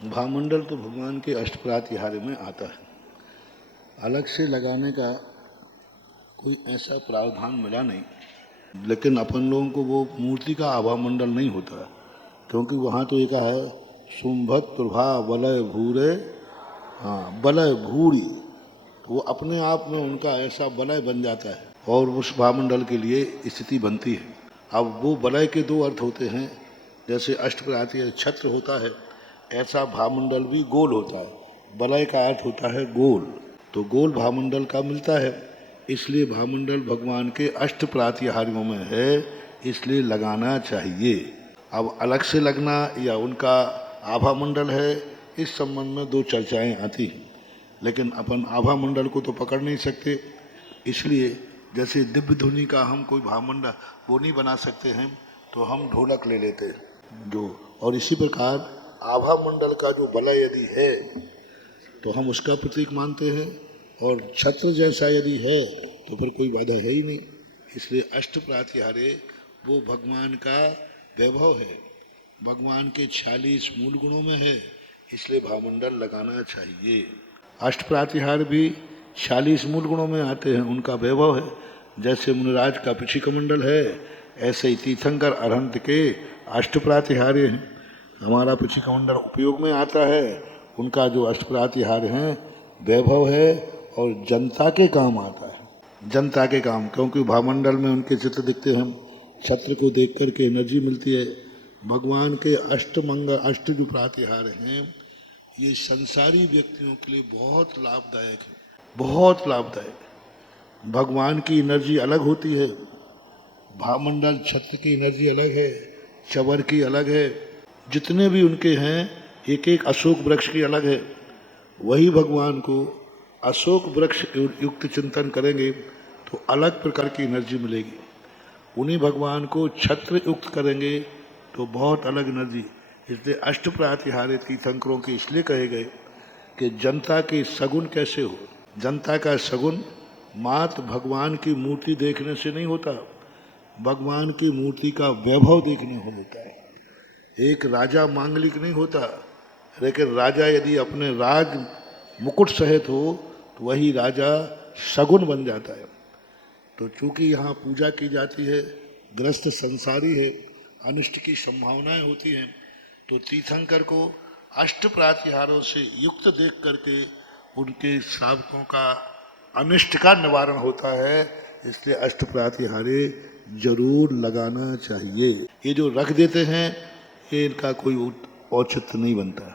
भामंडल तो भगवान के अष्टप्रातिहार्य में आता है। अलग से लगाने का कोई ऐसा प्रावधान मिला नहीं, लेकिन अपन लोगों को वो मूर्ति का आभा मंडल नहीं होता है, क्योंकि वहाँ तो एक है शुंभत प्रभा वलय भूरे, हाँ वलय भूरी, तो वो अपने आप में उनका ऐसा वलय बन जाता है और उस भामंडल के लिए स्थिति बनती है। अब वो वलय के दो अर्थ होते हैं, जैसे अष्टप्राति छत्र होता है, ऐसा भामंडल भी गोल होता है। वलय का अर्थ होता है गोल, तो गोल भामंडल का मिलता है, इसलिए भामंडल भगवान के अष्टप्रातिहार्यों में है, इसलिए लगाना चाहिए। अब अलग से लगना या उनका आभा मंडल है, इस संबंध में दो चर्चाएं आती हैं, लेकिन अपन आभा मंडल को तो पकड़ नहीं सकते, इसलिए जैसे दिव्य ध्वनि का हम कोई भामंडल वो नहीं बना सकते हैं, तो हम ढोलक ले लेते हैं जो, और इसी प्रकार आभा मंडल का जो वलय यदि है तो हम उसका प्रतीक मानते हैं, और छत्र जैसा यदि है तो फिर कोई बाधा है ही नहीं। इसलिए अष्टप्रातिहार्य वो भगवान का वैभव है, भगवान के 46 मूल गुणों में है, इसलिए भामंडल लगाना चाहिए। अष्टप्रातिहार्य भी 46 मूल गुणों में आते हैं, उनका वैभव है। जैसे मुनिराज का पिछी कमंडल है, ऐसे ही तीर्थंकर अरहंत के अष्टप्रातिहार्य हैं। हमारा पिछी कमंडल उपयोग में आता है, उनका जो अष्टप्रातिहार्य हैं वैभव है और जनता के काम आता है, जनता के काम, क्योंकि भामंडल में उनके चित्र दिखते हैं, छत्र को देख करके एनर्जी मिलती है। भगवान के अष्ट जो प्रातिहार्य हैं ये संसारी व्यक्तियों के लिए बहुत लाभदायक है, बहुत लाभदायक। भगवान की एनर्जी अलग होती है, भामंडल छत्र की एनर्जी अलग है, चवर की अलग है, जितने भी उनके हैं एक एक अशोक वृक्ष की अलग है। वही भगवान को अशोक वृक्ष युक्त चिंतन करेंगे तो अलग प्रकार की एनर्जी मिलेगी, उन्हीं भगवान को छत्र युक्त करेंगे तो बहुत अलग एनर्जी। इसलिए अष्टप्रातिहार्य तीर्थंकरों के इसलिए कहे गए कि जनता के सगुन कैसे हो। जनता का सगुन मात्र भगवान की मूर्ति देखने से नहीं होता, भगवान की मूर्ति का वैभव देखने को होता है। एक राजा मांगलिक नहीं होता, लेकिन राजा यदि अपने राज मुकुट सहित हो तो वही राजा सगुन बन जाता है। तो चूंकि यहाँ पूजा की जाती है, ग्रस्त संसारी है, अनिष्ट की संभावनाएं होती हैं, तो तीर्थंकर को अष्टप्रातिहारों से युक्त देख करके उनके श्रावकों का अनिष्ट का निवारण होता है, इसलिए अष्टप्रातिहार्य जरूर लगाना चाहिए। ये जो रख देते हैं ये इनका कोई औचित्य नहीं बनता।